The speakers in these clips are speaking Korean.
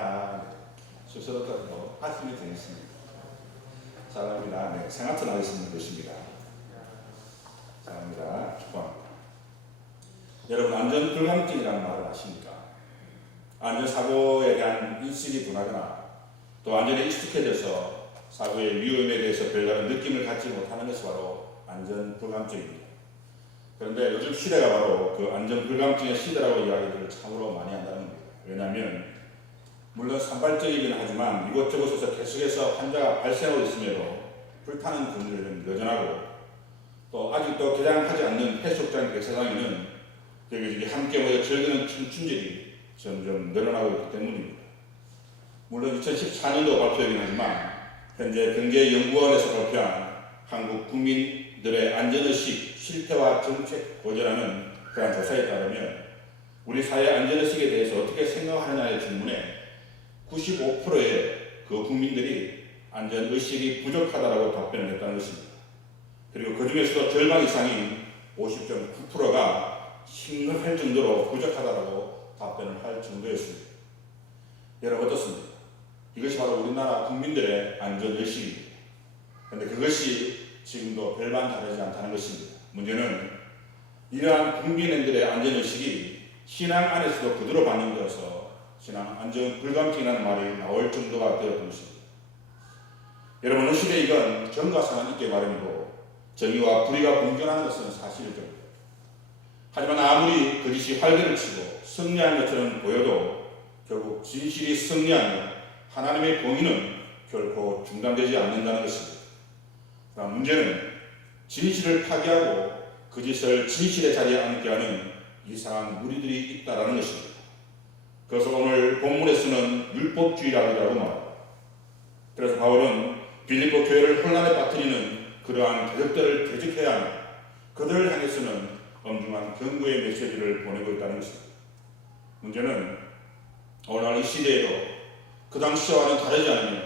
사랑합니다. 쑥스럽다고 아침에 되겠습니다. 사랑합니다. 네, 생하트 나겠습니다. 것입니다. 사랑합니다. 축복합니다. 여러분, 안전불감증이라는 말을 아십니까? 안전사고에 대한 인식이 둔하거나 또 안전에 익숙해져서 사고의 위험에 대해서 별다른 느낌을 갖지 못하는 것이 바로 안전불감증입니다. 그런데 요즘 시대가 바로 그 안전불감증의 시대라고 이야기를 참으로 많이 한다는 겁니다. 왜냐하면 물론 산발적이긴 하지만 이곳저곳에서 계속해서 환자가 발생하고 있음에도 불타는 분들은 여전하고 또 아직도 개장하지 않는 해수욕장 백사장에는 여기저기 함께 모여 즐기는 청춘들이 점점 늘어나고 있기 때문입니다. 물론 2014년도 발표이긴 하지만 현재 경제연구원에서 발표한 한국 국민들의 안전의식 실태와 정책 고전하는 그런 조사에 따르면 우리 사회 안전의식에 대해서 어떻게 생각하느냐의 질문에 95%의 그 국민들이 안전의식이 부족하다고 답변을 했다는 것입니다. 그리고 그 중에서도 절반 이상인 50.9%가 심각할 정도로 부족하다고 답변을 할 정도였습니다. 여러분 어떻습니까? 이것이 바로 우리나라 국민들의 안전의식입니다. 그런데 그것이 지금도 별반 다르지 않다는 것입니다. 문제는 이러한 국민들의 안전의식이 신앙 안에서도 그대로 반영되어서 신앙 안전불감증이라는 말이 나올 정도가 되었던 것입니다. 여러분, 어느 시대에 이건 정과 사는 있게 마련이고 정의와 불의가 공존하는 것은 사실입니다. 하지만 아무리 거짓이 활개를 치고 승리한 것처럼 보여도 결국 진실이 승리하며 하나님의 공의는 결코 중단되지 않는다는 것입니다. 그러나 문제는 진실을 파괴하고 거짓을 진실의 자리에 앉게 하는 이상한 무리들이 있다는 것입니다. 그래서 오늘 본문에서는 율법주의라고 말합니다. 그래서 바울은 빌립보 교회를 혼란에 빠뜨리는 그러한 대적들을 대적해야 하며 그들을 향해서는 엄중한 경고의 메시지를 보내고 있다는 것입니다. 문제는 오늘날 이 시대에도 그 당시와는 다르지 않으며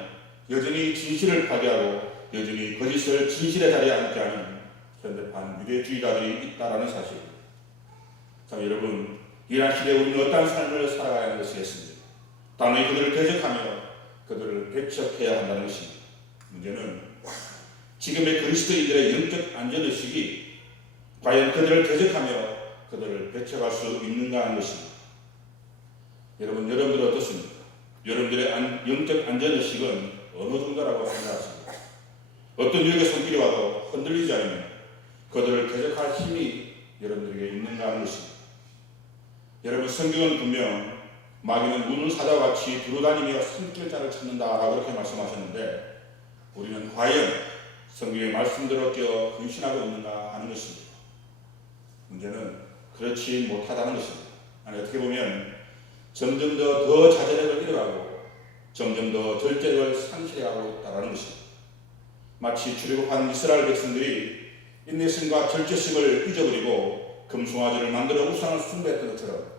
여전히 진실을 파괴하고 여전히 거짓을 진실의 자리에 앉게 하는 현대판 유대주의자들이 있다는 사실입니다. 참 여러분, 이러한 시대에 우리는 어떠한 삶을 살아가야 하는 것이겠습니까? 단호히 그들을 대적하며 그들을 배척해야 한다는 것입니다. 문제는 지금의 그리스도인들의 영적 안전의식이 과연 그들을 대적하며 그들을 배척할 수 있는가 하는 것입니다. 여러분들 어떻습니까? 여러분들의 영적 안전의식은 어느 정도라고 생각하십니까? 어떤 유혹의 손길이 와도 흔들리지 않으며 그들을 대적할 힘이 여러분들에게 있는가 하는 것입니다. 여러분, 성경은 분명 마귀는 문을 사자와 같이 두루다니며 산길자를 찾는다라고 그렇게 말씀하셨는데 우리는 과연 성경의 말씀대로 깨어 근신하고 있는가 하는 것입니다. 문제는 그렇지 못하다는 것입니다. 아니, 어떻게 보면 점점 더 자제력을 잃어가고 점점 더 절제력을 상실해가고 있다는 것입니다. 마치 출애굽한 이스라엘 백성들이 인내심과 절제심을 잊어버리고 금송아지를 만들어 우상을 숭배했던 것처럼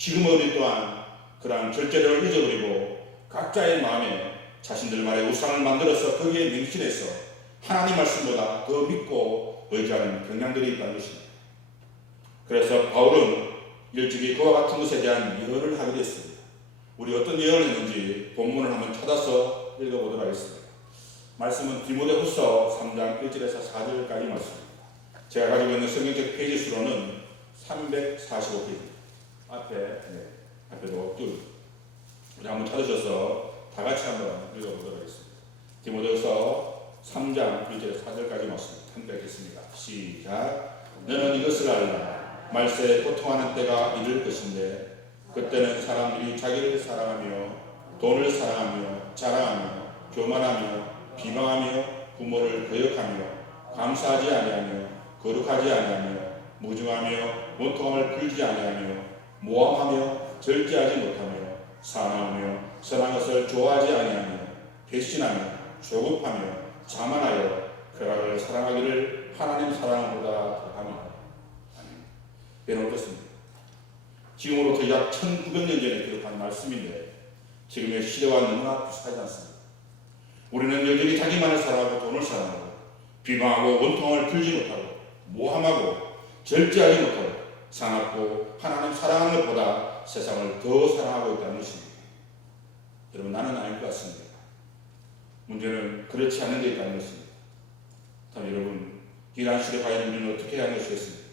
지금 우리 또한 그러한 절제력을 잊어버리고 각자의 마음에 자신들만의 우상을 만들어서 거기에 맹신해서 하나님 말씀보다 더 믿고 의지하는 경향들이 있다는 것입니다. 그래서 바울은 일찍이 그와 같은 것에 대한 예언을 하게 됐습니다. 우리 어떤 예언을 했는지 본문을 한번 찾아서 읽어보도록 하겠습니다. 말씀은 디모데후서 3장 1절에서 4절까지 말씀입니다. 제가 가지고 있는 성경책 페이지 수로는 345페이지. 앞에도 둘. 우리 한번 찾으셔서 다 같이 한번 읽어보도록 하겠습니다. 디모데후서 3장 1절에서 4절까지 말씀입니다. 함께 읽겠습니다. 시작. 너는 이것을 알라. 말세에 고통하는 때가 이를 것인데 그때는 사람들이 자기를 사랑하며 돈을 사랑하며 자랑하며 교만하며 비방하며 부모를 거역하며 감사하지 아니하며 거룩하지 아니하며 무증하며 원통함을 풀지 아니하며 모함하며 절제하지 못하며 사나우며 선한 것을 좋아하지 아니하며 배신하며 조급하며 자만하여 쾌락을 사랑하기를 하나님 사랑보다 더하며. 여러분 어떻습니까? 지금으로부터 약 1900년 전에 기록한 말씀인데 지금의 시대와 너무나 비슷하지 않습니다. 우리는 여전히 자기만을 사랑하고 돈을 사랑하고 비방하고 원통함을 풀지 못하고 모함하고 절제하지 못하고 사납고 하나님 사랑하는 것보다 세상을 더 사랑하고 있다는 것입니다. 그렇지 않은 데 있다는 것입니다. 참 여러분, 이러한 시대 과연 우리는 어떻게 해야 하는 것이겠습니까?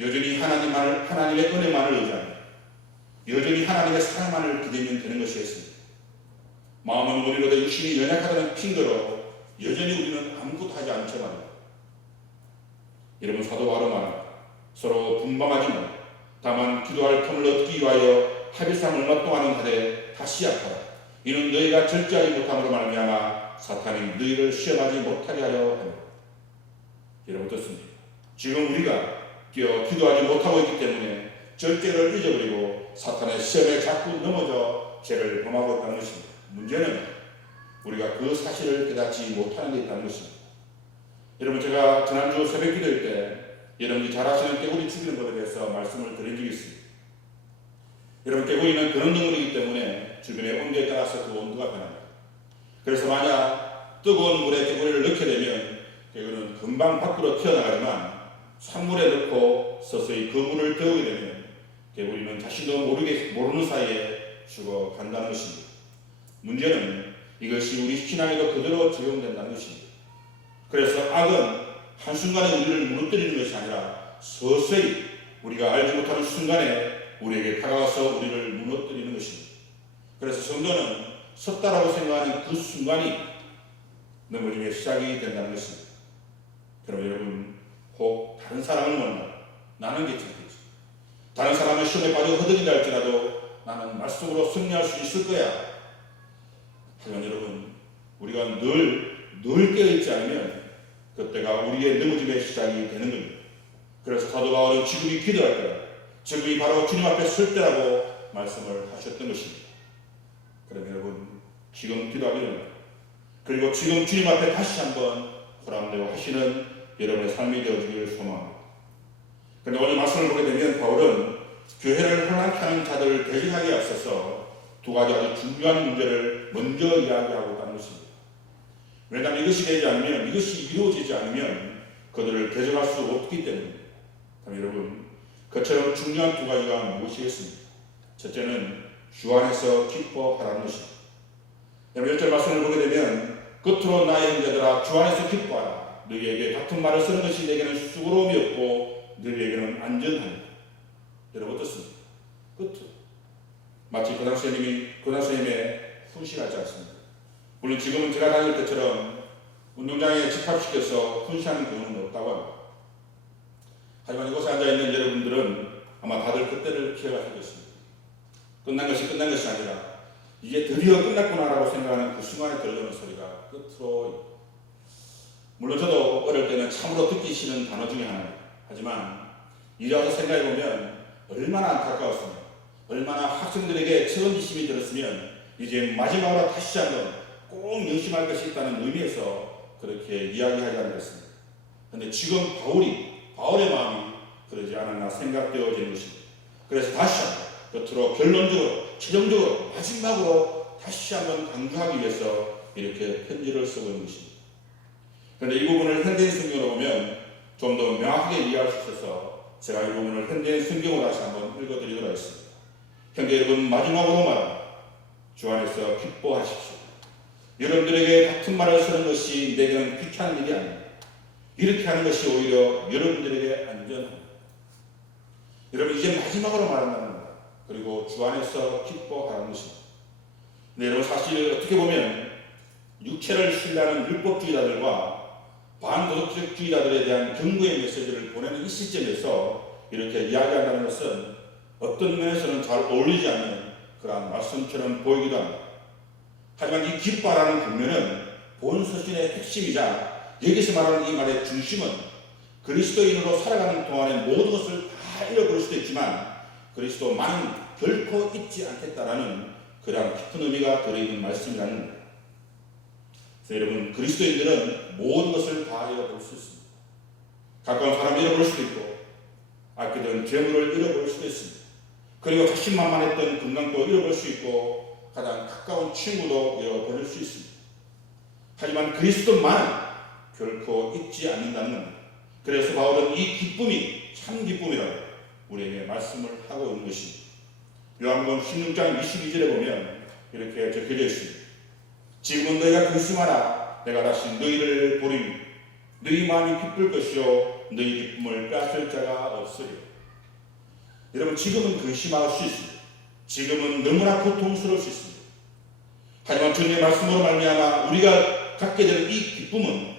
여전히 하나님의 은혜만을 의지하며 여전히 하나님의 사랑만을 기대면 되는 것이겠습니다. 마음은 우리로도 육신이 연약하다는 핑계로 여전히 우리는 아무것도 하지 않죠 말입니다. 여러분, 사도 바로 말합니다. 서로 분방하지 마. 다만 기도할 틈을 얻기 위하여 합일상 얼마 동안은 하되 다시 약하라. 이는 너희가 절제하지 못함으로 말미암아 사탄이 너희를 시험하지 못하게 하려 합니다. 여러분 어떻습니까? 지금 우리가 기도하지 못하고 있기 때문에 절제를 잊어버리고 사탄의 시험에 자꾸 넘어져 죄를 범하고 있다는 것입니다. 문제는 우리가 그 사실을 깨닫지 못하는 데 있다는 것입니다. 여러분, 제가 지난주 새벽 기도일 때 여러분이 잘 아시는 깨구리 죽이는 것에 대해서 말씀을 드린 적이 있습니다. 여러분, 깨구리는 그런 동물이기 때문에 주변의 온도에 따라서 그 온도가 변합니다. 그래서 만약 뜨거운 물에 깨구리를 넣게 되면 깨구리는 금방 밖으로 튀어나가지만 찬물에 넣고 서서히 그 물을 데우게 되면 깨구리는 자신도 모르는 사이에 죽어간다는 것입니다. 문제는 이것이 우리 신앙에도 그대로 적용된다는 것입니다. 그래서 악은 한순간에 우리를 무너뜨리는 것이 아니라 서서히 우리가 알지 못하는 순간에 우리에게 다가와서 우리를 무너뜨리는 것입니다. 그래서 성도는 섰다라고 생각하는 그 순간이 넘어짐의 시작이 된다는 것입니다. 그럼 여러분, 혹 다른 사람을 만나 나는 괜찮겠지. 다른 사람의 시험에 빠져 허덕인다 할지라도 나는 말씀으로 승리할 수 있을 거야. 하지만 여러분, 우리가 늘 깨어있지 않으면 그때가 우리의 넘어짐의 시작이 되는 겁니다. 그래서 사도 바울은 지금이 기도할 때라, 지금이 바로 주님 앞에 설 때라고 말씀을 하셨던 것입니다. 그럼 여러분, 지금 기도하기 전에 그리고 지금 주님 앞에 다시 한번 호람되어 하시는 여러분의 삶이 되어주기를 소망합니다. 그런데 오늘 말씀을 보게 되면 바울은 교회를 혼란케 하는 자들을 대적하기에 앞서서 두 가지 아주 중요한 문제를 먼저 이야기하고 있다는 것입니다. 왜냐하면 이것이 되지 않으면, 이것이 이루어지지 않으면 그들을 대적할 수 없기 때문입니다. 그럼 여러분, 그처럼 중요한 두 가지가 무엇이겠습니까? 첫째는 주 안에서 기뻐하라는 것입니다. 여러분, 1절 말씀을 보게 되면 겉으로 나의 형제들아 주 안에서 기뻐하라. 너희에게 같은 말을 쓰는 것이 내게는 수고로움이 없고 너희에게는 안전합니다. 여러분 어떻습니까? 겉으로 마치 고등학생님의 훈시 같지 않습니까? 물론 지금은 제가 다닐 때처럼 운동장에 집합시켜서 훈시하는 경우는 없다고 합니다. 하지만 이곳에 앉아있는 여러분들은 아마 다들 그때를 기억하실 것입니다. 끝난 것이 아니라 이제 드디어 끝났구나라고 생각하는 그 순간에 들려오는 소리가 끝으로, 물론 저도 어릴 때는 참으로 듣기 싫은 단어 중에 하나입니다. 하지만 이제 와서 생각해보면 얼마나 안타까웠으면, 얼마나 학생들에게 책임지심이 들었으면 이제 마지막으로 다시 한번 꼭 명심할 것이 있다는 의미에서 그렇게 이야기하지 않았습니다. 그런데 지금 바울의 마음이 그러지 않았나 생각되어지는 것입니다. 그래서 다시 한번 겉으로 결론적으로 최종적으로 마지막으로 다시 한번 강조하기 위해서 이렇게 편지를 쓰고 있는 것입니다. 그런데 이 부분을 현대인 성경으로 보면 좀 더 명확하게 이해할 수 있어서 제가 이 부분을 현대인 성경으로 다시 한번 읽어드리도록 하겠습니다. 형제 여러분, 마지막으로 말합니다. 주 안에서 기뻐하십시오. 여러분들에게 같은 말을 쓰는 것이 내게는 귀찮은 일이 아닙니다. 이렇게 하는 것이 오히려 여러분들에게 안전합니다. 여러분, 이제 마지막으로 말한다는 겁니다. 그리고 주 안에서 기뻐하라는 것입니다. 네, 여러분, 사실 어떻게 보면 육체를 신뢰하는 율법주의자들과 반도덕주의자들에 대한 경고의 메시지를 보내는 이 시점에서 이렇게 이야기한다는 것은 어떤 면에서는 잘 어울리지 않는 그러한 말씀처럼 보이기도 합니다. 하지만 이 기뻐하라는 국면은 본 서신의 핵심이자 여기서 말하는 이 말의 중심은 그리스도인으로 살아가는 동안에 모든 것을 다 잃어버릴 수도 있지만 그리스도만은 결코 잊지 않겠다라는 그러한 깊은 의미가 들어있는 말씀이라는 겁니다. 그래서 여러분, 그리스도인들은 모든 것을 다 잃어버릴 수 있습니다. 가까운 사람을 잃어버릴 수도 있고 아끼던 재물을 잃어버릴 수도 있습니다. 그리고 자신만만했던 건강도 잃어버릴 수 있고 가장 가까운 친구도 잃어버릴 수 있습니다. 하지만 그리스도만은 결코 잊지 않는다는 겁니다. 그래서 바울은 이 기쁨이 참 기쁨이라고 우리에게 말씀을 하고 있는 것입니다. 요한복음 16장 22절에 보면 이렇게 적혀져 있습니다. 지금은 너희가 근심하라. 내가 다시 너희를 보리니 너희 마음이 기쁠 것이요 너희 기쁨을 빼앗을 자가 없으리라. 여러분, 지금은 근심할 수 있습니다. 지금은 너무나 고통스러울 수 있습니다. 하지만 주님의 말씀으로 말미암아 우리가 갖게 될 이 기쁨은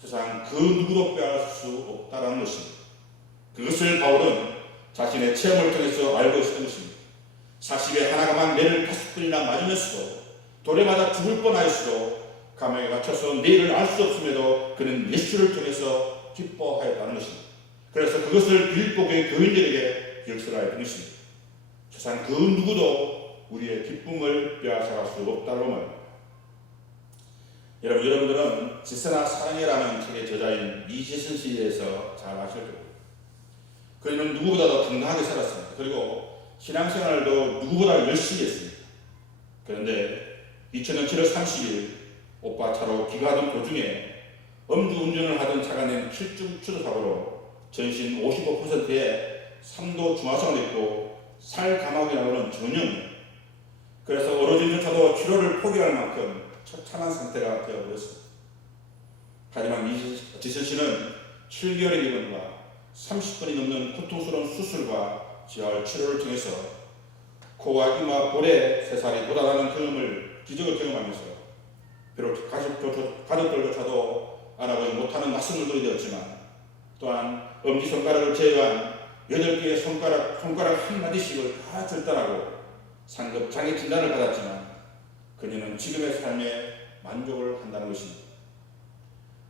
세상 그 누구도 빼앗을 수 없다는 것입니다. 그것을 바울은 자신의 체험을 통해서 알고 있었던 것입니다. 40에 하나가만 매를 5번이나 맞으면서도 돌에 맞아 죽을 뻔하였어도 감옥에 갇혀서 내일을 알 수 없음에도 그는 예수를 통해서 기뻐하였다는 것입니다. 그래서 그것을 빌립보교의 교인들에게 역설하였던 것입니다. 세상 그 누구도 우리의 기쁨을 빼앗아갈 수 없다고 말합니다. 여러분들은 지세나 사랑해라는 책의 저자인 이재선 씨에 대해서 잘 아실 겁니다. 그는 누구보다도 건강하게 살았습니다. 그리고 신앙생활도 누구보다 열심히 했습니다. 그런데 2000년 7월 30일 오빠 차로 귀가하던 도중에 음주운전을 하던 차가 낸 7중 추돌사고로 전신 55%의 3도 중화상을 입고 살감옥에 나오는 전형이에요. 그래서 어르신조차도 치료를 포기할 만큼 처참한 상태가 되어버렸습니다. 하지만 지선 씨는 7개월의 기간과 30분이 넘는 고통스러운 수술과 재활 치료를 통해서 코와 이마, 볼에 새살이 돋아나는 기적을 경험하면서 비록 가족들조차도 알아보지 못하는 낯선 얼굴이 되었지만 또한 엄지손가락을 제외한 8개의 손가락 한마디씩을 다 절단하고 상급 장애 진단을 받았지만 그녀는 지금의 삶에 만족을 한다는 것입니다.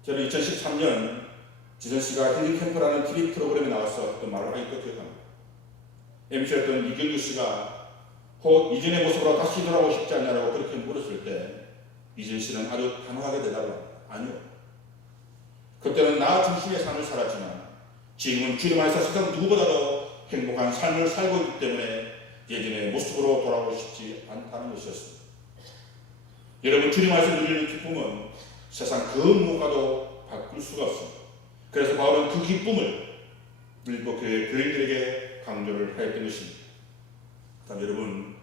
저는 2013년 지선 씨가 힐링 캠프라는 TV 프로그램에 나와서 어떤 말을 하기도 기억합니다. MC였던 이경규 씨가 혹 이전의 모습으로 다시 돌아오고 싶지 않냐고 그렇게 물었을 때 이전 씨는 아주 단호하게 대답을 합니다. 아니요. 그때는 나 중심의 삶을 살았지만 지금은 주님 안에서 세상 누구보다도 행복한 삶을 살고 있기 때문에 예전의 모습으로 돌아오고 싶지 않다는 것이었습니다. 여러분, 주님 안에서 누리는 기쁨은 세상 그 무엇과도 바꿀 수가 없습니다. 그래서 바울은 그 기쁨을 빌립보 교회 교인들에게 강조를 하였던 것입니다. 여러분,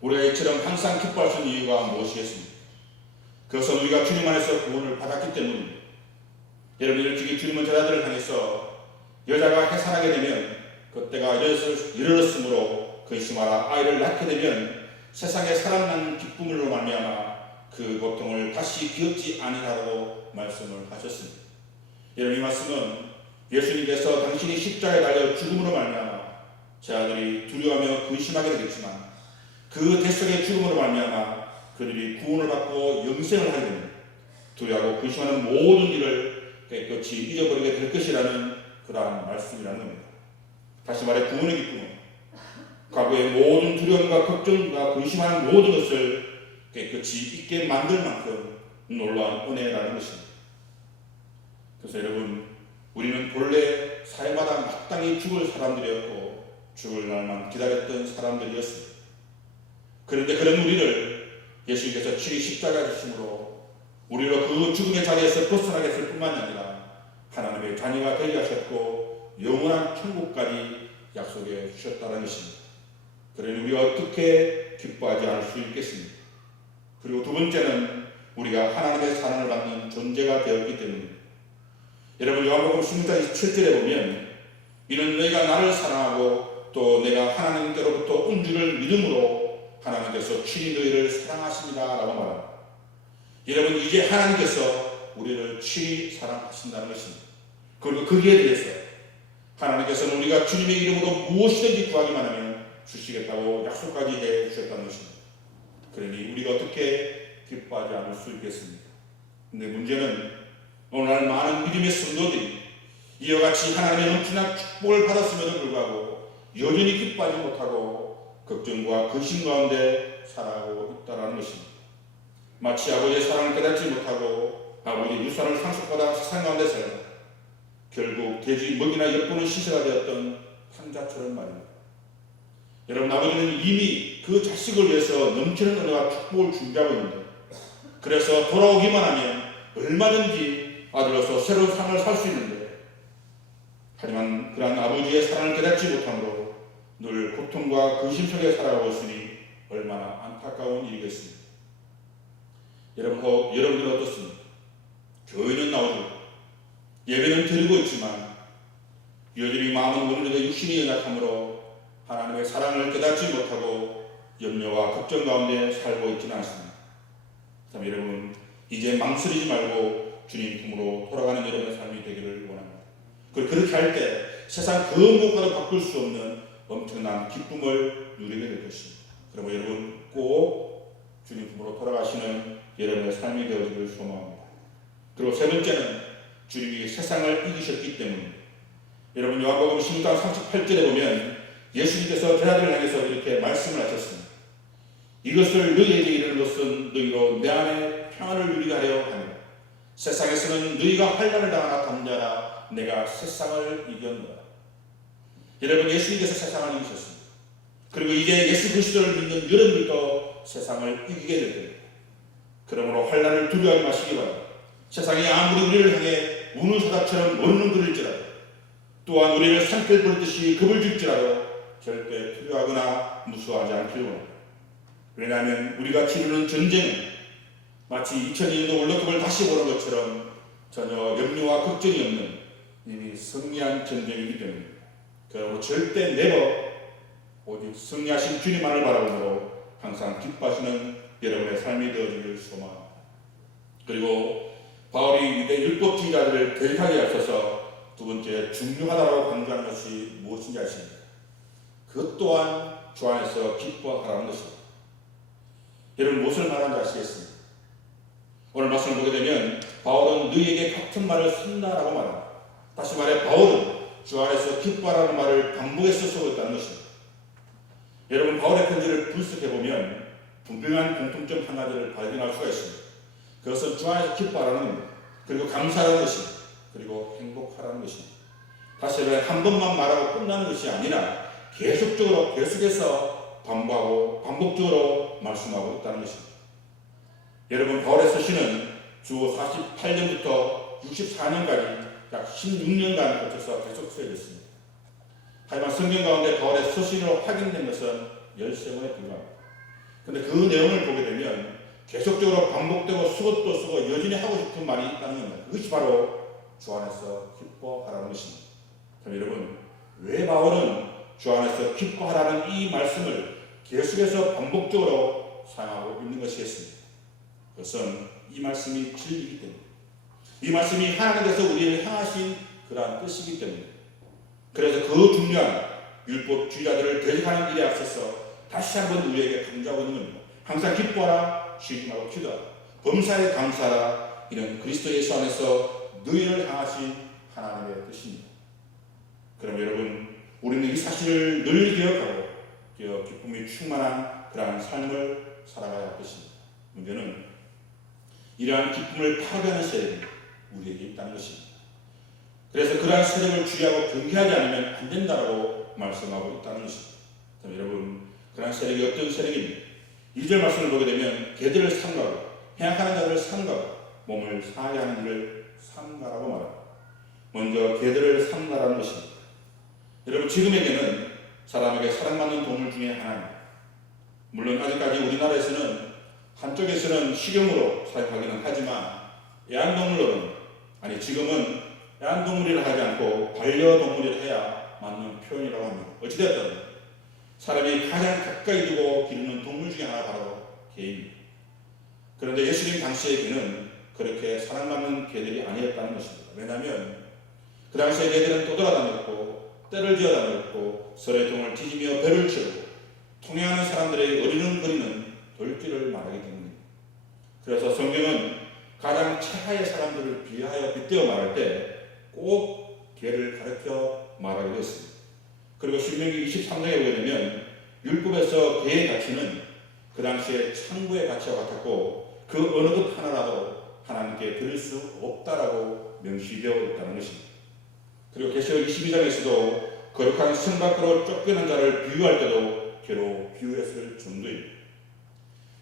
우리가 이처럼 항상 기뻐할 수 있는 이유가 무엇이겠습니까? 그것은 우리가 주님 안에서 구원을 받았기 때문입니다. 여러분, 일찍이 주님은 제자들을 향해서 여자가 해산하게 되면 그때가 이르렀으므로 근심하라. 아이를 낳게 되면 세상에 살아나는 기쁨으로 말미암아 그 고통을 다시 기억지 아니하라고 말씀을 하셨습니다. 여러분, 이 말씀은 예수님께서 당신이 십자가에 달려 죽음으로 말미암아 제 아들이 두려워하며 근심하게 되겠지만 그 대속의 죽음으로 말미암아 그들이 구원을 받고 영생을 하게 됩니다. 두려워하고 근심하는 모든 일을 깨끗이 잊어버리게 될 것이라는 그러한 말씀이라는 겁니다. 다시 말해 구원의 기쁨은 과거의 모든 두려움과 걱정과 근심하는 모든 것을 깨끗이 잊게 만들 만큼 놀라운 은혜라는 것입니다. 그래서 여러분, 우리는 본래 삶마다 마땅히 죽을 사람들이었고 죽을 날만 기다렸던 사람들이었습니다. 그런데 그런 우리를 예수님께서 친히 십자가에 주심으로 우리로 그 죽음의 자리에서 벗어나게 했을 뿐만이 아니라 하나님의 자녀가 되게 하셨고 영원한 천국까지 약속해 주셨다는 것입니다. 그러니 우리가 어떻게 기뻐하지 않을 수 있겠습니까? 그리고 두 번째는 우리가 하나님의 사랑을 받는 존재가 되었기 때문입니다. 여러분, 요한복음 16장 27절에 보면 이는 너희가 나를 사랑하고 또 내가 하나님께로부터 온 줄을 믿음으로 하나님께서 친히 너희를 사랑하십니다 라고 말합니다. 여러분, 이제 하나님께서 우리를 친히 사랑하신다는 것입니다. 그리고 거기에 대해서 하나님께서는 우리가 주님의 이름으로 무엇이든지 구하기만 하면 주시겠다고 약속까지 해 주셨다는 것입니다. 그러니 우리가 어떻게 기뻐하지 않을 수 있겠습니까? 근데 문제는 오늘날 많은 믿음의 성도들이 이와 같이 하나님의 넘치는 축복을 받았음에도 불구하고 여전히 기뻐하지 못하고 걱정과 근심 가운데 살아가고 있다는 것입니다. 마치 아버지의 사랑을 깨닫지 못하고 아버지의 유산을 상속받아 세상 가운데 살아 결국 돼지 먹이나 엿보는 시세가 되었던 상자처럼 말입니다. 여러분, 아버지는 이미 그 자식을 위해서 넘치는 은혜와 축복을 준비하고 있는데 그래서 돌아오기만 하면 얼마든지 아들로서 새로운 삶을 살 수 있는데 하지만 그러한 아버지의 사랑을 깨닫지 못함으로 늘 고통과 근심 속에 살아가고 있으니 얼마나 안타까운 일이겠습니까? 여러분들은 어떻습니까? 교회는 나오고 예배는 드리고 있지만 여전히 마음은 원래도 육신이 연약함으로 하나님의 사랑을 깨닫지 못하고 염려와 걱정 가운데 살고 있지는 않습니다. 그렇다면 여러분, 이제 망설이지 말고 주님 품으로 돌아가는 여러분의 삶이 되기를 원합니다. 그리고 그렇게 할 때 세상 그 무엇과도 바꿀 수 없는 엄청난 기쁨을 누리게 될 것입니다. 그러면 여러분 꼭 주님 품으로 돌아가시는 여러분의 삶이 되어지기를 소망합니다. 그리고 세 번째는 주님이 세상을 이기셨기 때문입니다. 여러분 요한복음 16장 38절에 보면 예수님께서 제자들을 향해서 이렇게 말씀을 하셨습니다. 이것을 너희에게 이르는 것은 너희로 내 안에 평안을 누리게 하려 합니다. 세상에서는 너희가 환난을 당하나 담대하라 내가 세상을 이겼노라. 여러분 예수님께서 세상을 이기셨습니다. 그리고 이제 예수 그리스도를 믿는 여러분들도 세상을 이기게 될 겁니다. 그러므로 환난을 두려워하지 마시기 바랍니다. 세상이 아무리 우리를 향해 우는 사자처럼 모르는 그릴지라도 또한 우리를 산길 보듯이 겁을 줄지라도 절대 두려워하거나 무서워하지 않기를 원합니다. 왜냐하면 우리가 치르는 전쟁은 마치 2002년도 월드컵을 다시 보는 것처럼 전혀 염려와 걱정이 없는 이미 승리한 전쟁이기 때문입니다. 그러므로 절대 never 오직 승리하신 주님만을 바라보므로 항상 기뻐하시는 여러분의 삶이 되어지기를 소망합니다. 그리고 바울이 유대 율법주의자들을 대적하기 앞서서 두 번째 중요하다고 강조하는 것이 무엇인지 아십니까? 그것 또한 주 안에서 기뻐하라는 것입니다. 여러분 무엇을 말하는지 아시겠습니까? 오늘 말씀을 보게 되면 바울은 너희에게 같은 말을 쓴다라고 말합니다. 다시 말해 바울은 주 안에서 기뻐하라는 말을 반복해서 쓰고 있다는 것입니다. 여러분 바울의 편지를 분석해보면 분명한 공통점 한 가지를 발견할 수가 있습니다. 그것은 주 안에서 기뻐하라는 겁니다. 그리고 감사하라는 것입니다. 그리고 행복하라는 것입니다. 다시 말해 한 번만 말하고 끝나는 것이 아니라 계속해서 반복하고 반복적으로 말씀하고 있다는 것입니다. 여러분 바울의 서신은 주 48년부터 64년까지 약 16년간 거쳐서 계속 쓰여졌습니다. 하지만 성경 가운데 바울의 서신으로 확인된 것은 13권에 불과합니다. 그런데 그 내용을 보게 되면 계속적으로 반복되고 쓰고 또 쓰고 여전히 하고 싶은 말이 있다는 겁니다. 그것이 바로 주 안에서 기뻐하라는 것입니다. 그럼 여러분 왜 바울은 주 안에서 기뻐하라는 이 말씀을 계속해서 반복적으로 사용하고 있는 것이겠습니까? 그것은 이 말씀이 진리이기 때문입니다. 이 말씀이 하나님께서 우리를 향하신 그러한 뜻이기 때문입니다. 그래서 그 중요한 율법주의자들을 대적하는 일에 앞서서 다시 한번 우리에게 강조하고 있는 겁니다. 항상 기뻐하라, 쉬지 말고 기도하라, 범사에 감사하라. 이는 그리스도 예수 안에서 너희를 향하신 하나님의 뜻입니다. 그럼 여러분 우리는 이 사실을 늘 기억하고 기쁨이 충만한 그러한 삶을 살아가야 할 것입니다. 문제는 이러한 기쁨을 파괴하는 세력이 우리에게 있다는 것입니다. 그래서 그러한 세력을 주의하고 경계하지 않으면 안 된다고 말씀하고 있다는 것입니다. 그럼 여러분 그러한 세력이 어떤 세력입니까? 2절 말씀을 보게 되면 개들을 삼가고 해악하는 자들을 삼가고 몸을 상하게 하는 일을 삼가라고 말합니다. 먼저 개들을 삼가라는 것입니다. 여러분 지금에게는 사람에게 사랑받는 동물 중에 하나입니다. 물론 아직까지 우리나라에서는 한쪽에서는 식용으로 사용하기는 하지만 애완동물로는 지금은 애완동물이라 하지 않고 반려동물이라 해야 맞는 표현이라고 합니다. 어찌되었든 사람이 가장 가까이 두고 기르는 동물 중에 하나 바로 개입니다. 그런데 예수님 당시의 개는 그렇게 사랑받는 개들이 아니었다는 것입니다. 왜냐하면 그 당시의 개들은 떠돌아다녔고 떼를 지어다녔고 서로의 동을 뒤지며 배를 치르고 통행하는 사람들의 어리는거리는 돌길을 말하기 때문입니다. 그래서 성경은 가장 최하의 사람들을 비하여 빗대어 말할 때 꼭 개를 가르쳐 말하기도 했습니다. 그리고 신명기 23장에 보게 되면 율법에서 개의 가치는 그 당시에 창고의 가치와 같았고 그 어느 것 하나라도 하나님께 드릴 수 없다라고 명시되어 있다는 것입니다. 그리고 계시록 22장에서도 거룩한 성 밖으로 쫓겨난 자를 비유할 때도 개로 비유했을 정도입니다.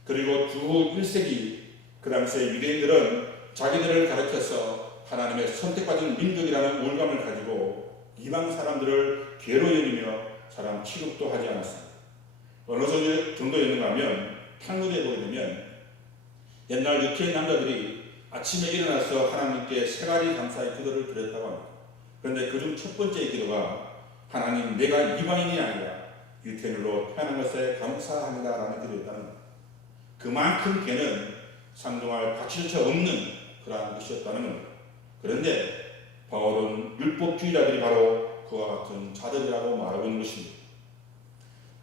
그리고 주 1세기 그 당시에 유대인들은 자기들을 가르쳐서 하나님의 선택받은 민족이라는 우월감을 가지고 이방 사람들을 개로 여기며 사람 취급도 하지 않았습니다. 어느 정도였는가 하면 탈무드에 보게 되면 옛날 유태인 남자들이 아침에 일어나서 하나님께 세 가지 감사의 기도를 드렸다고 합니다. 그런데 그중 첫 번째 기도가 하나님, 내가 이방인이 아니라 유태인으로 태어난 것에 감사합니다라는 기도였다는 겁니다. 그만큼 걔는 상종할 가치조차 없는 그러한 것이었다는 겁니다. 그런데 바울은 율법주의자들이 바로 그와 같은 자들이라고 말하고 있는 것입니다.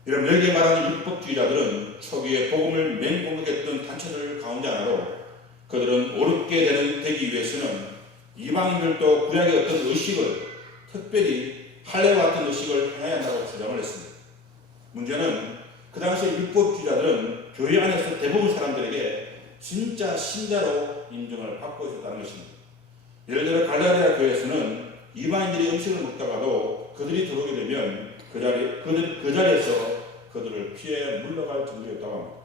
여러분, 여기에 말하는 율법주의자들은 초기에 복음을 맹공격했던 단체들 가운데 하나로 그들은 옳게 되기 위해서는 이방인들도 구약의 어떤 의식을, 특별히 할례와 같은 의식을 행해야 한다고 주장을 했습니다. 문제는 그 당시에 율법주의자들은 교회 안에서 대부분 사람들에게 진짜 신자로 인정을 받고 있었다는 것입니다. 예를 들어 갈라디아 교회에서는 이방인들이 음식을 먹다가도 그들이 들어오게 되면 그 자리에서 그들을 피해 물러갈 정도였다고 합니다.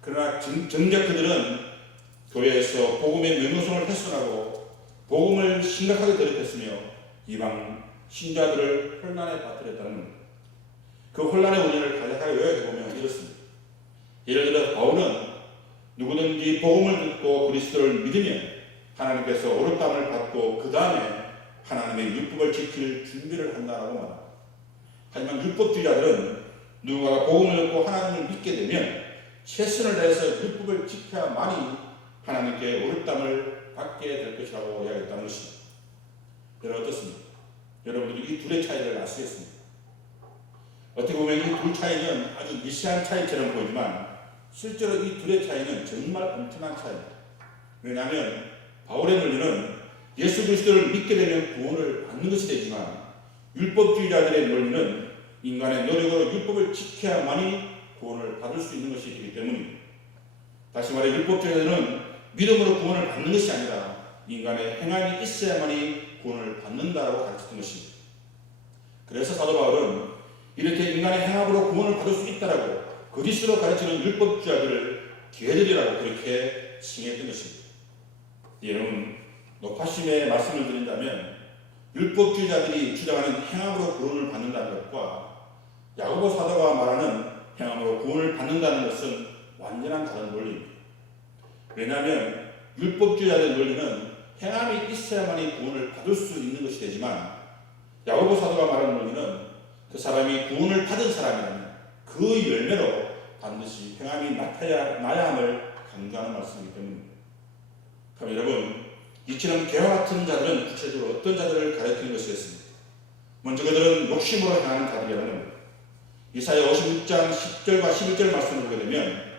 그러나 정작 그들은 교회에서 복음의 명료성을 훼손하고 복음을 심각하게 더럽혔으며 이방 신자들을 혼란에 빠뜨렸다는 겁니다. 그 혼란의 원인을 간략하게 요약해보면 이렇습니다. 예를 들어 바울은 누구든지 복음을 듣고 그리스도를 믿으면 하나님께서 옳다함을 받고 그 다음에 하나님의 율법을 지킬 준비를 한다라고 말합니다. 하지만 율법주의자들은 누군가가 복음을 듣고 하나님을 믿게 되면 최선을 다해서 율법을 지켜야만이 하나님께 옳다함을 받게 될 것이라고 이야기했다는 것입니다. 여러분 어떻습니까? 여러분들이 이 둘의 차이를 아시겠습니까? 어떻게 보면 이 둘 차이는 아주 미세한 차이처럼 보이지만 실제로 이 둘의 차이는 정말 엄청난 차이입니다. 왜냐하면 바울의 논리는 예수 그리스도를 믿게 되면 구원을 받는 것이 되지만 율법주의자들의 논리는 인간의 노력으로 율법을 지켜야만이 구원을 받을 수 있는 것이 되기 때문입니다. 다시 말해 율법주의자들은 믿음으로 구원을 받는 것이 아니라 인간의 행함이 있어야만이 구원을 받는다라고 가르쳤던 것입니다. 그래서 사도 바울은 이렇게 인간의 행함으로 구원을 받을 수 있다라고 그리스도로 가르치는 율법주의자들을 개들이라고 그렇게 칭했던 것입니다. 여러분, 높아심의 말씀을 드린다면 율법주의자들이 주장하는 행함으로 구원을 받는다는 것과 야고보 사도가 말하는 행함으로 구원을 받는다는 것은 완전한 다른 논리입니다. 왜냐하면 율법주의자들의 논리는 행함이 있어야만이 구원을 받을 수 있는 것이 되지만 야고보 사도가 말하는 논리는 그 사람이 구원을 받은 사람이라면 그 열매로 반드시 행함이 나야 함을 강조하는 말씀이기 때문입니다. 그럼 여러분, 이처럼 개와 같은 자들은 구체적으로 어떤 자들을 가리키는 것이겠습니까? 먼저 그들은 욕심으로 행하는 자들이라는 겁니다. 이사야 56장 10절과 11절 말씀을 보게 되면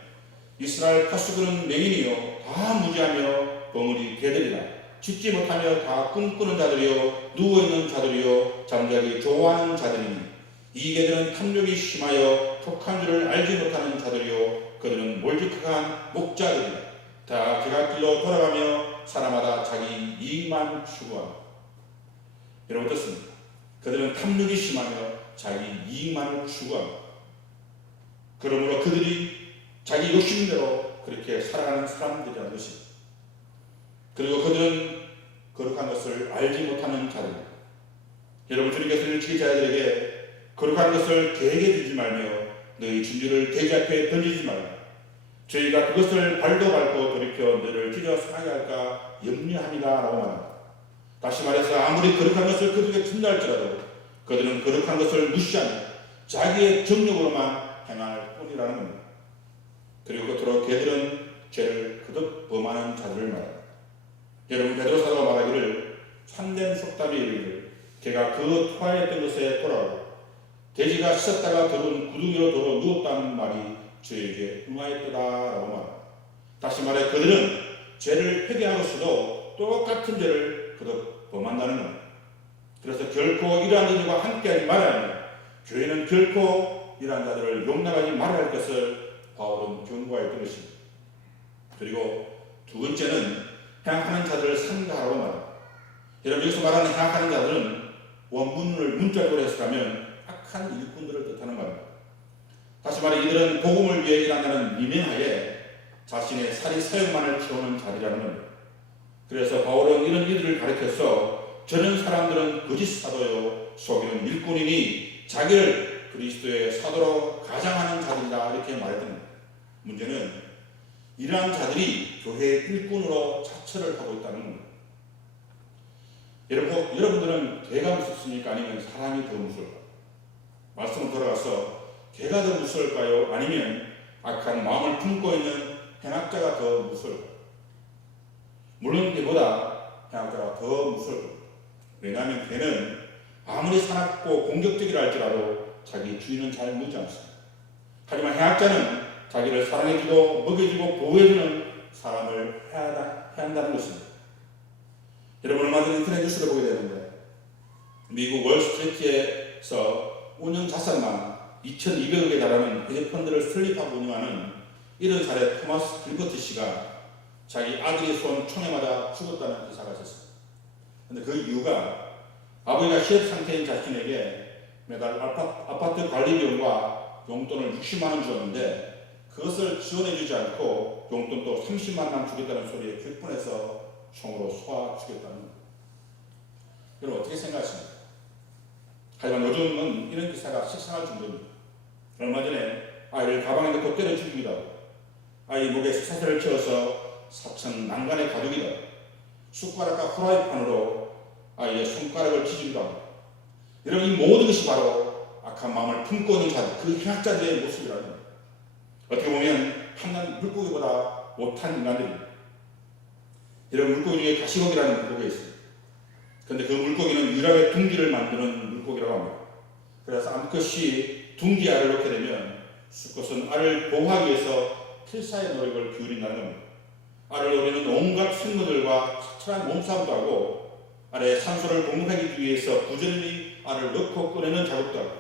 이스라엘 파수꾼은 맹인이요 다 무지하며 버무리 개들이라 짖지 못하며 다 꿈꾸는 자들이요 누워있는 자들이요 잠자기 좋아하는 자들이니 이 개들은 탐욕이 심하여 독한 줄을 알지 못하는 자들이요 그들은 몰직한 목자들이라 다 제각길로 돌아가며 사람마다 자기 이익만 추구하며. 여러분 어떻습니까? 그들은 탐욕이 심하며 자기 이익만을 추구하며 그러므로 그들이 자기 욕심대로 그렇게 살아가는 사람들이라는 것입니다. 그리고 그들은 거룩한 것을 알지 못하는 자들입니다. 여러분 주님께서 일찍이 자들에게 거룩한 것을 계획해 주지 말며 너희 진주를 돼지 앞에 던지지 말라. 저희가 그것을 발도 밟고 돌이켜 너를 찢어 상하게 할까 염려합니다 라고 말합니다. 다시 말해서 아무리 거룩한 것을 그들에게 준다할지라도 그들은 거룩한 것을 무시하며 자기의 정력으로만 행할 뿐이라는 겁니다. 그리고 끝으로 개들은 죄를 거듭 범하는 자들을 말합니다. 여러분 베드로 사도가 말하기를 참된 속담이 이르기를 개가 그 토하였던 것에 돌아오고 돼지가 씻었다가 들어온 구덩이로 돌아 누웠다는 말이 저에게 응하였도다라고 말합니다. 다시 말해 그들은 죄를 회개하고서도 똑같은 죄를 거듭 범한다는 겁니다. 그래서 결코 이러한 이들과 함께하지 말아야 합니다. 교회는 결코 이러한 자들을 용납하지 말아야 할 것을 바울은 경고하였던 것입니다. 그리고 두 번째는 행악하는 자들을 삼가하라고 말합니다. 여러분 여기서 말하는 행악하는 자들은 원문을 문자적으로 해석하면 악한 일꾼들을 뜻하는 말입니다. 다시 말해 이들은 복음을 위해 일한다는 미명하에 자신의 사리 사욕만을 채우는 자들이라는 겁니다. 그래서 바울은 이런 이들을 가리켜서 저런 사람들은 거짓 사도요 속이는 일꾼이니 자기를 그리스도의 사도로 가장하는 자들이다 이렇게 말했던 겁니다. 문제는 이러한 자들이 교회의 일꾼으로 자처를 하고 있다는 겁니다. 여러분들은 개가 무섭습니까? 아니면 사람이 더 무서울까요? 말씀을 돌아가서 개가 더 무서울까요? 아니면 악한 마음을 품고 있는 행악자가 더 무서울까요? 물론 개보다 행악자가 더 무서울 겁니다. 왜냐하면 개는 아무리 사납고 공격적이라 할지라도 자기 주인은 잘 묻지 않습니다. 하지만 행악자는 자기를 사랑해주고 먹여주고 보호해주는 사람을 해한다는 것입니다. 여러분, 얼마 전에 인터넷 뉴스를 보게 되는데 미국 월스트리트에서 운영 자산만 2,200억에 달하는 헤지펀드를 설립하고 운영하는 70살의 토마스 길버트 씨가 자기 아들이 쏜 총에 맞아 죽었다는 기사가 있었습니다. 그런데 그 이유가 아버지가 희업 상태인 자신에게 매달 아파트 관리비용과 용돈을 60만 원 주었는데 그것을 지원해주지 않고 용돈도 30만 원 주겠다는 소리에 격분해서 총으로 쏘아 죽였다는 겁니다. 여러분 어떻게 생각하십니까? 하지만 요즘은 이런 기사가 식상할 정도입니다. 얼마 전에 아이를 가방에 넣고 때려 죽이기도 하고 아이 목에 사슬을 채워서 사천 난간에 가두기도 하고 숟가락과 후라이팬으로 아이의 손가락을 찢기도 하고 여러분 이 모든 것이 바로 악한 마음을 품고 있는 자들, 그 행악자들의 모습이라는 겁니다. 어떻게 보면 한낱 물고기보다 못한 인간들입니다. 여러분 물고기 중에 가시고기라는 물고기가 있습니다. 그런데 그 물고기는 유랍의 둥기를 만드는 물고기라고 합니다. 그래서 암컷이 둥기 알을 놓게 되면 수컷은 알을 보호하기 위해서 필사의 노력을 기울인다는 겁니다. 알을 노리는 온갖 생물들과 처절한 몸싸움도 하고 알에 산소를 공급하기 위해서 부지런히 알을 넣고 꺼내는 작업도 하고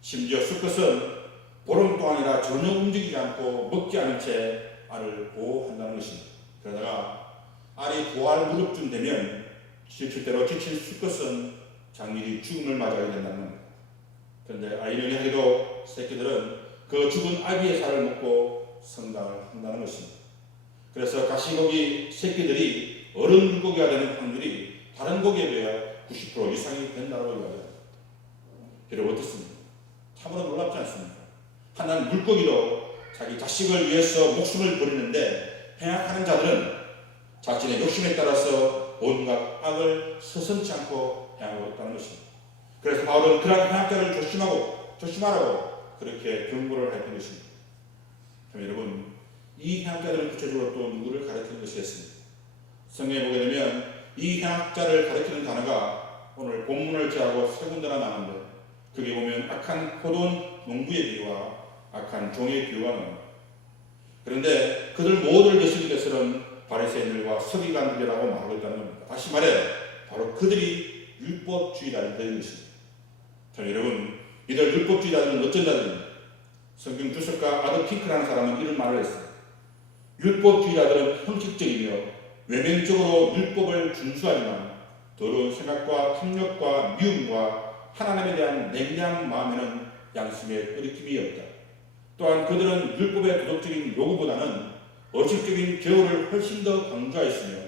심지어 수컷은 보름 동안이라 전혀 움직이지 않고 먹지 않은 채 알을 보호한다는 것입니다. 그러다가 알이 보호할 무렵쯤 되면 지칠 대로 지친 수컷은 장미리 죽음을 맞이하게 된다는 겁니다. 그런데 아이러니하게도 새끼들은 그 죽은 아기의 살을 먹고 성장을 한다는 것입니다. 그래서 가시고기 새끼들이 어른 물고기가 되는 확률이 다른 고기에 비해 90% 이상이 된다고 이야기합니다. 여러분 어떻습니까? 참으로 놀랍지 않습니까? 하나는 물고기도 자기 자식을 위해서 목숨을 버리는데 행악하는 자들은 자신의 욕심에 따라서 온갖 악을 서슴지 않고 행하고 있다는 것입니다. 그래서 바울은 그러한 행악자를 조심하라고 그렇게 경고를 했던 것입니다. 여러분 이 행악자들은 구체적으로 또 누구를 가리키는 것이겠습니까? 성경에 보게 되면 이 행악자를 가리키는 단어가 오늘 본문을 제하고 세 군데나 나오는데 그게 보면 악한 포도원 농부의 비유와 악한 종의 비유가 나옵니다. 그런데 그들 모두를 되시기 위해서는 바리새인들과 서기관들이라고 말하고 있다는 겁니다. 다시 말해 바로 그들이 율법주의자들이 되는 것입니다. 자, 여러분 이들 율법주의자들은 어떤 자들입니까? 성경 주석가 아더 핑크라는 사람은 이런 말을 했어요. 율법주의자들은 형식적이며 외면적으로 율법을 준수하지만 더러운 생각과 탐욕과 미움과 하나님에 대한 냉정한 마음에는 양심의 끓이김이 없다. 또한 그들은 율법의 도덕적인 요구보다는 어식적인 교훈을 훨씬 더 강조하였으며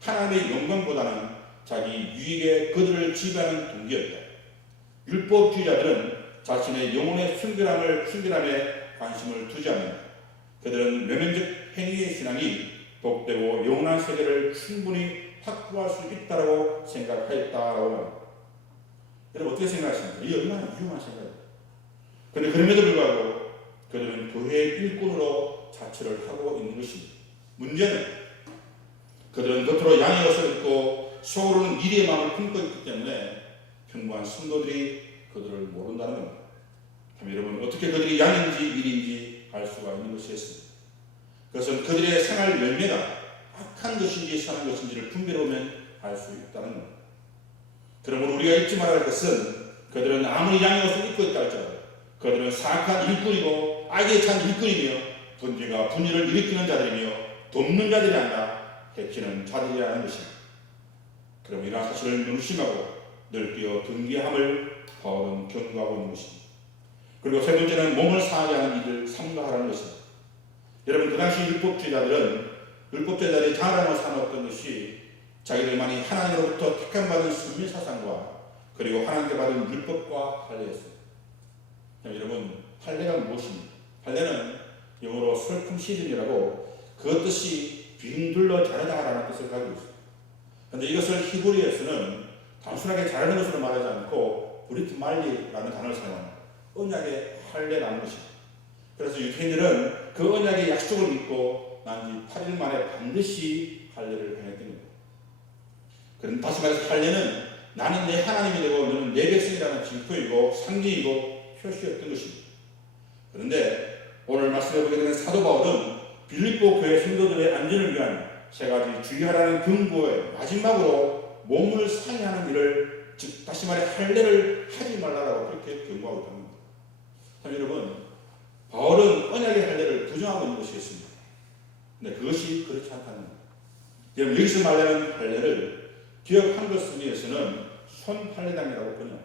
하나님의 영광보다는 자기 유익에 그들을 지배하는 동기였다. 율법주의자들은 자신의 영혼의 순결함에 관심을 두지 않는다. 그들은 외면적 행위의 신앙이 복되고 영원한 세계를 충분히 확보할 수 있다고 생각하였다라고 합니다. 여러분 어떻게 생각하십니까? 이 얼마나 위험한 생각입니다. 그런데 그럼에도 불구하고 그들은 교회의 일꾼으로 자처를 하고 있는 것입니다. 문제는 그들은 겉으로 양의 옷을 입고 속으로는 미래의 마음을 품고 있기 때문에 평범한 성도들이 그들을 모른다는 겁니다. 여러분 어떻게 그들이 양인지 일인지 알 수가 있는 것이었습니다. 그것은 그들의 생활 열매가 악한 것인지 선한 것인지를 분별해보면 알 수 있다는 겁니다. 그러므로 우리가 잊지 말아야 할 것은 그들은 아무리 양의 옷을 입고 있다 할지라도 그들은 사악한 일꾼이고 악에 찬 일꾼이며 분쟁과 분열을 일으키는 자들이며 돕는 자들이 아니라 해치는 자들이라는 것입니다. 그럼 이러한 사실을 명심하고 늘 경계함을 바울은 경고하고 있는 것입니다. 그리고 세 번째는 몸을 상하게 하는 일을 삼가하라는 것입니다. 여러분 그 당시 율법주의자들이 자랑하고 삼았던 것이 자기들만이 하나님으로부터 택함받은 선민 사상과 그리고 하나님께 받은 율법과 할례였습니다. 여러분 할례가 무엇입니까? 할례는 영어로 슬픔 시즌이라고 그 그 뜻이 빙둘러 자르다라는 뜻을 가지고 있습니다. 그런데 이것을 히브리어에서는 단순하게 자르는 것으로 말하지 않고 브리트 말리라는 단어를 사용합니다. 언약의 할례라는 것입니다. 그래서 유대인들은 그 언약의 약속을 믿고 난 지 8일 만에 반드시 할례를 행했던 겁니다. 그럼 다시 말해서 할례는 나는 내 하나님이 되고 너는 내 백성이라는 징표이고 상징이고 표시였던 것입니다. 그런데 오늘 말씀해 보게 되는 사도 바울은 빌립보 교회 성도들의 안전을 위한 세 가지 주의하라는 경고의 마지막으로 몸을 상해하는 일을, 즉 다시 말해 할례를 하지 말라라고 그렇게 경고하고 있습니다. 여러분, 바울은 언약의 할례를 부정하고 있는 것이겠습니다. 근데 그것이 그렇지 않다는 겁니다. 여러분, 여기서 말하는 할례를 기억 한글 성경에서는 손팔례당이라고 번역합니다.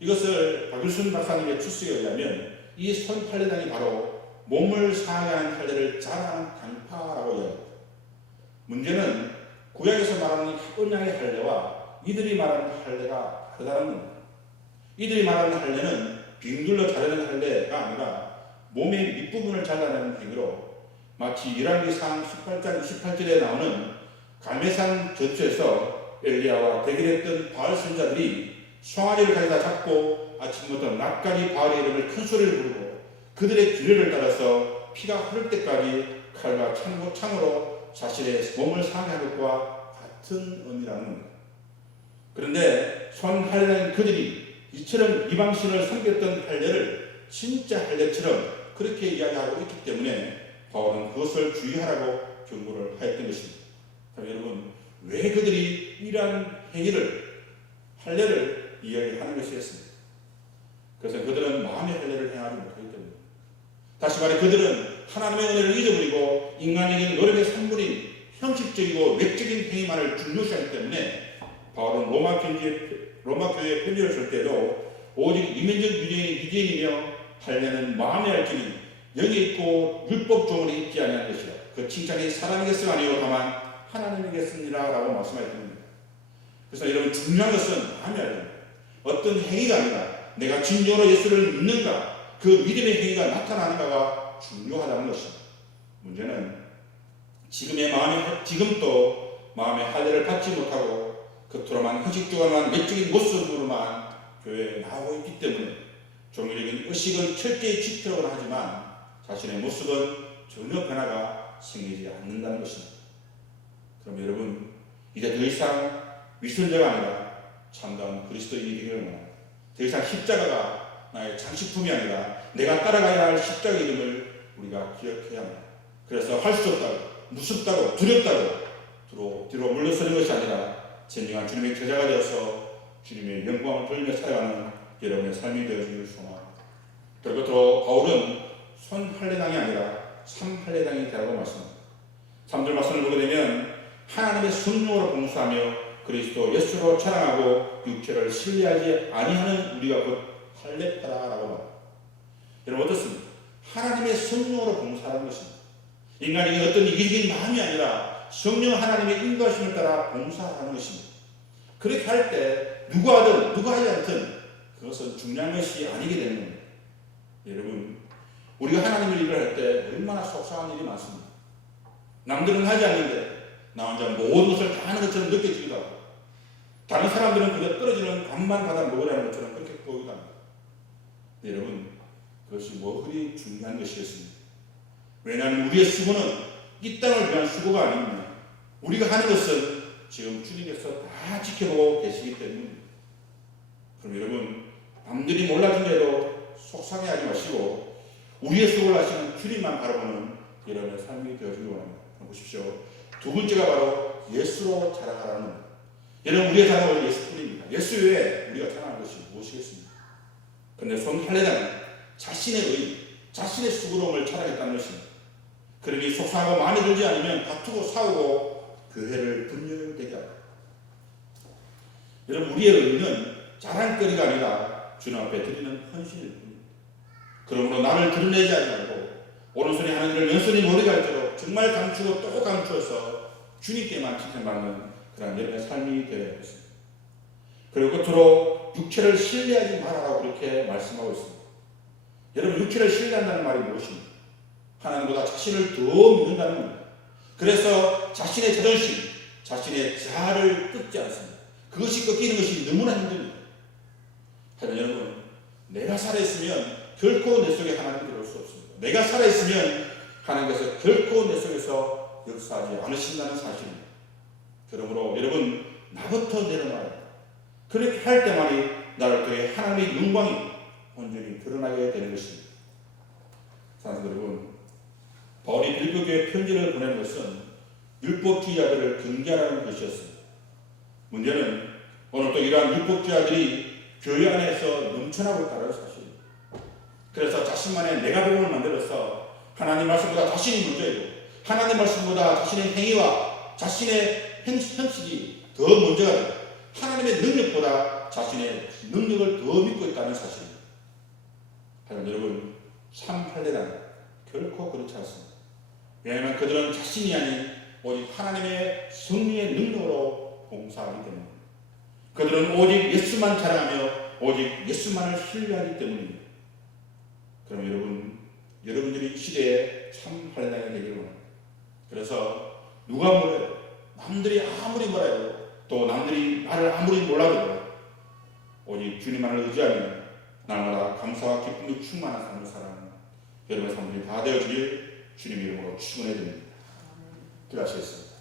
이것을 박일순 박사님의 추측에 의하면 이 손팔례당이 바로 몸을 상하게 하는 할례를 자랑하는 당파라고 이야기합니다. 문제는 구약에서 말하는 언약의 할례와 이들이 말하는 할례가 다르다는 겁니다. 이들이 말하는 할례는 빙둘러 자르는 할례가 아니라 몸의 밑부분을 잘라내는 행위로 마치 열왕기상 18장 28절에 나오는 갈멜산 전투에서 엘리야와 대결했던 바알 선자들이 송아지를 가져다 잡고 아침부터 낮까지 바알의 이름을 큰 소리를 부르고 그들의 규례를 따라서 피가 흐를 때까지 칼과 창으로 자신의 몸을 상하게 한 것과 같은 의미라는 겁니다. 그런데 손할례는 그들이 이처럼 이방신을 섬겼던 할례를 진짜 할례처럼 그렇게 이야기하고 있기 때문에 바울은 그것을 주의하라고 경고를 하였던 것입니다. 여러분, 왜 그들이 이러한 행위를, 할례를 이야기하는 것이었습니다. 그래서 그들은 마음의 할례를 행하지 못하기 때문입니다. 다시 말해 그들은 하나님의 은혜를 잊어버리고 인간적인 노력의 산물인 형식적이고 외적인 행위만을 중요시하기 때문에 바울은 로마 교회에 편지를 쓸 때도 오직 이면적 유죄인이며 할례는 마음의 알지니 영에 있고 율법 조문에 있지 아니한 것이라. 그 칭찬이 사람에게서 아니요 다만 하나님에게서니라 라고 말씀하셨습니다. 그래서 여러분, 중요한 것은 마음의 알입니다. 어떤 행위가 아니라 내가 진정으로 예수를 믿는가, 그 믿음의 행위가 나타나는가가 중요하다는 것입니다. 문제는 지금도 마음의 할례를 받지 못하고 겉으로만 형식적으로만 외적인 모습으로만 교회에 나오고 있기 때문에 종교적인 의식은 철저히 지키려고 하지만 자신의 모습은 전혀 변화가 생기지 않는다는 것입니다. 그럼 여러분, 이제 더 이상 위선자가 아니라 참다운 그리스도인이 되기를 원합니다. 더 이상 십자가가 나의 장식품이 아니라 내가 따라가야 할 십자가 이름을 우리가 기억해야 합니다. 그래서 할 수 없다고, 무섭다고, 두렵다고 뒤로 물러서는 것이 아니라 진정한 주님의 제자가 되어서 주님의 영광을 돌리며 살아가는 여러분의 삶이 되어주길 소망합니다. 그리고 또 바울은 손할례당이 아니라 삼할례당이 되라고 말씀합니다. 3절 말씀을 보게 되면 하나님의 성령으로 봉사하며 그리스도 예수로 찬양하고 육체를 신뢰하지 아니하는 우리가 곧 할례파라라고 말합니다. 여러분, 어떻습니까? 하나님의 성령으로 봉사하는 것입니다. 인간이 어떤 이기적인 마음이 아니라 성령 하나님의 인도하심을 따라 봉사하는 것입니다. 그렇게 할 때 누가 하든 누가 하지 않든 그것은 중요한 것이 아니게 되는 겁니다. 여러분, 우리가 하나님을 일을 할 때 얼마나 속상한 일이 많습니다. 남들은 하지 않는데 나 혼자 모든 것을 다 하는 것처럼 느껴지기도 하고, 다른 사람들은 그저 떨어지는 밥만 받아 먹으라는 것처럼 그렇게 보이기도 합니다. 여러분, 그것이 뭐 그리 중요한 것이겠습니까? 왜냐하면 우리의 수고는 이 땅을 위한 수고가 아닙니다. 우리가 하는 것은 지금 주님께서 다 지켜보고 계시기 때문입니다. 그럼 여러분, 남들이 몰라준대도 속상해하지 마시고 우리의 수고를 하시는 주님만 바라보는 여러분의 삶이 되어주길 원합니다. 보십시오. 두 번째가 바로 예수로 자랑하라는 겁니다. 여러분, 우리의 자랑은 예수뿐입니다. 예수 외에 우리가 자랑할 것이 무엇이겠습니까? 그런데 손할례당은 자신의 의, 자신의 수고로움을 자랑했다는 것입니다. 그러니 속상하고 마음에 들지 않으면 다투고 싸우고 교회를 분열되게 합니다. 여러분, 우리의 의는 자랑거리가 아니라 주님 앞에 드리는 헌신일 뿐입니다. 그러므로 나를 드러내지 말고 오른손이 하는 일을 왼손이 모르게 할대로 정말 감추고 또 감추어서 주님께만 칭찬받는 그런 여러분의 삶이 되어야 하겠습니다. 그리고 끝으로 육체를 신뢰하지 말아라고 그렇게 말씀하고 있습니다. 여러분, 육체를 신뢰한다는 말이 무엇입니까? 하나님보다 자신을 더 믿는다는 겁니다. 그래서 자신의 자존심, 자신의 자아를 끊지 않습니다. 그것이 꺾이는 것이 너무나 힘듭니다. 하지만 여러분, 내가 살아있으면 결코 내 속에 하나님이 들어올 수 없습니다. 내가 살아있으면 하나님께서 결코 내 속에서 역사하지 않으신다는 사실입니다. 그러므로 여러분, 나부터 내려놔야 합니다. 그렇게 할 때만이 나를 통해 하나님의 영광이 온전히 드러나게 되는 것입니다. 사랑하는 여러분, 바울이 빌립보교회 편지를 보내는 것은 율법주의자들을 경계하라는 것이었습니다. 문제는 오늘 또 이러한 율법주의자들이 교회 안에서 넘쳐나고 있다는 사실입니다. 그래서 자신만의 내가복음을 만들어서 하나님 말씀보다 자신이 먼저이고 하나님 말씀보다 자신의 행위와 자신의 형식이 더 먼저가 되고 하나님의 능력보다 자신의 능력을 더 믿고 있다는 사실입니다. 하지만 여러분, 참 할례란 결코 그렇지 않습니다. 왜냐하면 그들은 자신이 아닌 오직 하나님의 성령의 능력으로 봉사하기 때문입니다. 그들은 오직 예수만 자랑하며 오직 예수만을 신뢰하기 때문입니다. 그럼 여러분, 여러분들이 이 시대에 참 할례당이 되기를 원합니다. 그래서 누가 뭐래도, 남들이 아무리 뭐래도, 또 남들이 나를 아무리 몰라도 오직 주님만을 의지하며 날마다 감사와 기쁨이 충만한 삶을 살아가는 여러분의 삶들이 다 되어지길 주님 이름으로 축원해 드립니다. 기도하시겠습니다.